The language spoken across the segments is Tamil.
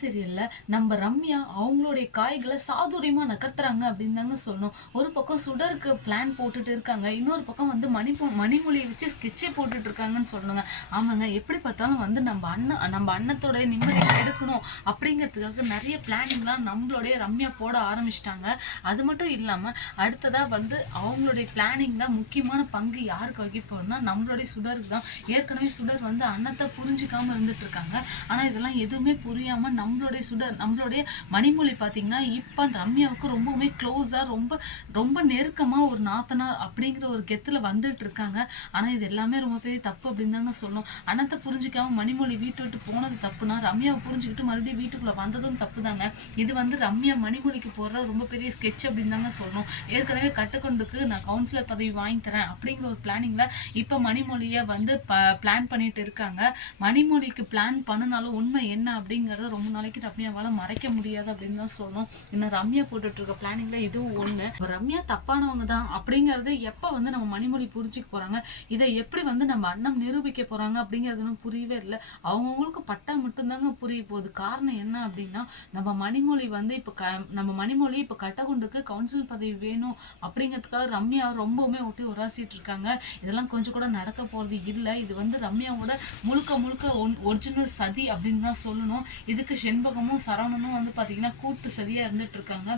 சீரியல்ல நம்ம ரம்யா அவங்களுடைய காய்களை சாதுரியமா நகர்த்துறாங்க அப்படின்னு தாங்க சொல்லணும். ஒரு பக்கம் சுடருக்கு பிளான் போட்டுட்டு இருக்காங்க, இன்னொரு பக்கம் வந்து மணிமொழியை வச்சு ஸ்கெட்சே போட்டுட்டு இருக்காங்கன்னு சொல்லணுங்க. ஆமாங்க, எப்படி பார்த்தாலும் வந்து நம்ம அண்ணத்தோட நிம்மதி எடுக்கணும் அப்படிங்கிறதுக்காக நிறைய பிளானிங்லாம் நம்மளுடைய ரம்யா போட ஆரம்பிச்சிட்டாங்க. அது மட்டும் இல்லாம அடுத்ததா வந்து அவங்களுடைய பிளானிங்ல முக்கியமான பங்கு யாருக்கு வகிப்போம்னா நம்மளுடைய சுடருக்கு தான். ஏற்கனவே சுடர் வந்து அண்ணத்தை புரிஞ்சுக்காம இருந்துட்டு இருக்காங்க. ஆனா இதெல்லாம் எதுவுமே புரியாம நம்மளுடைய மணிமொழி பாத்தீங்கன்னா இப்ப ரம்யாவுக்கு ரொம்பவுமே க்ளோஸா ரொம்ப ரொம்ப நெருக்கமா ஒரு நாத்தனார் அப்படிங்கிற ஒரு கெத்துல வந்துட்டு இருக்காங்க. ஆனா இது எல்லாமே ரொம்ப பெரிய தப்பு அப்படின்னு தாங்க சொல்லணும். அண்ணத்தை புரிஞ்சுக்காம மணிமொழி வீட்டு விட்டு போனது தப்புனா ரம்யாவை புரிஞ்சுக்கிட்டு மறுபடியும் வீட்டுக்குள்ள வந்ததும் தப்பு தாங்க. இது வந்து ரம்யா மணிமொழிக்கு போடுற ரொம்ப பெரிய ஸ்கெட்ச் அப்படின்னு தாங்க சொல்லணும். ஏற்கனவே கட்டுக்கொண்டுக்கு நான் கவுன்சிலர் பதவி வாங்கி தரேன் அப்படிங்கிற ஒரு பிளானிங்ல இப்ப மணிமொழிய வந்து பிளான் பண்ணிட்டு இருக்காங்க. மணிமொழிக்கு பிளான் பண்ணினாலும் உண்மை என்ன அப்படிங்கறத ரொம்ப நாளைக்கு ரம்யாவால மறைக்க முடியாது அப்படின்னு தான் சொல்லணும். இன்னும் ரம்யா போட்டுட்டு இருக்க பிளானிங்ல இதுவும் ஒண்ணு. ரம்யா தப்பானவங்க தான் அப்படிங்கறது எப்ப வந்து நம்ம மணிமொழி புரிஞ்சுக்க போறாங்க, இதை எப்படி வந்து நம்ம அண்ணன் நிரூபிக்க போறாங்க அப்படிங்கிறது புரியவே இல்லை. அவங்கவுங்களுக்கு பட்டா மட்டும்தாங்க புரிய போகுது. காரணம் என்ன அப்படின்னா நம்ம மணிமொழி இப்ப கட்டகுண்டுக்கு கவுன்சில் பதவி வேணும் அப்படிங்கிறதுக்காக ரம்யா ரொம்பவுமே ஒட்டி உராசிட்டு இருக்காங்க. இதெல்லாம் கொஞ்சம் கூட நடக்க போறது இல்லை. இது வந்து ரம்யாவோட முழுக்க முழுக்க ஒரிஜினல் சதி அப்படின்னு தான் சொல்லணும். இதுக்கு செண்பகமும் சரவணனும் வந்து பாத்தீங்கன்னா கூட்டு சதியா இருந்துட்டு இருக்காங்க.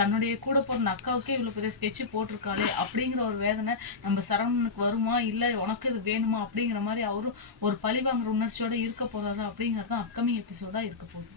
தன்னுடைய கூட பிறந்த அக்காவுக்கே இவ்வளவு பெரிய ஸ்கெட்ச் போட்டிருக்காளே அப்படிங்கிற ஒரு வேதனை நம்ம சரவணனுக்கு வருமா, இல்லை உனக்கு இது வேணுமா அப்படிங்கிற மாதிரி அவரும் ஒரு பழி வாங்குற உணர்ச்சியோட இருக்க போறாரு அப்படிங்கறதான் அப்கமிங் எபிசோடா இருக்க போகுது.